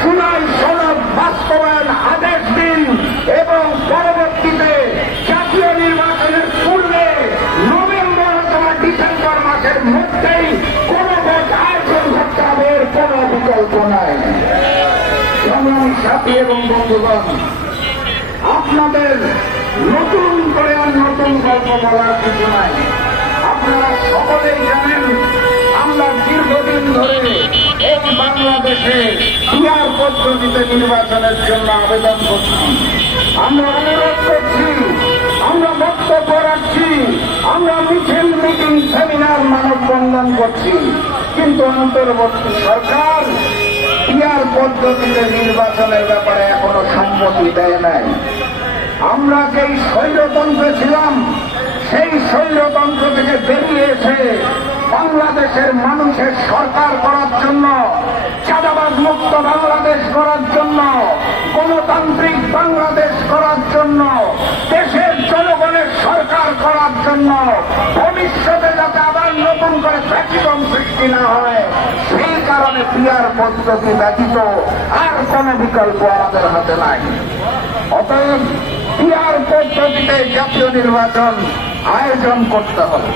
চূড়ান্ত সনদ বাস্তবায়ন আদেশ দিন এবং পরবর্তীতে জাতীয় নির্বাচনের পূর্বে নভেম্বর অথবা ডিসেম্বর মাসের মধ্যেই কোন ভোট আয়োজন করতে হবে, এর কোন বিকল্প নাই। সংগ্রামী সাথী এবং বন্ধুগণ, আপনাদের নতুন করে আর নতুন গল্প বলার কিছু নাই। আপনারা সকলেই জানেন আমরা দীর্ঘদিন ধরে এই বাংলাদেশে পিআর পদ্ধতিতে নির্বাচনের জন্য আবেদন করছি, আমরা অনুরোধ করছি, আমরা বক্তব্য রাখছি, আমরা মিছিল মিটিং সেমিনার মানববন্ধন করছি, কিন্তু অন্তর্বর্তী সরকার পিআর পদ্ধতিতে নির্বাচনের ব্যাপারে এখনো সম্মতি দেয় নাই। আমরা যেই স্বৈরতন্ত্রে ছিলাম সেই স্বৈরতন্ত্র থেকে বেরিয়ে এসে বাংলাদেশের মানুষের সরকার করার জন্য, চাঁদাবাজ মুক্ত বাংলাদেশ করার জন্য, গণতান্ত্রিক বাংলাদেশ করার জন্য, দেশের জনগণের সরকার করার জন্য, ভবিষ্যতে যাতে আবার নতুন করে ব্যতিক্রম সৃষ্টি না হয় সেই কারণে পিআর পদ্ধতি ব্যতীত আর কোন বিকল্প আমাদের হাতে নাই। অতএব পিআর পদ্ধতিতে জাতীয় নির্বাচন আয়োজন করতে হবে।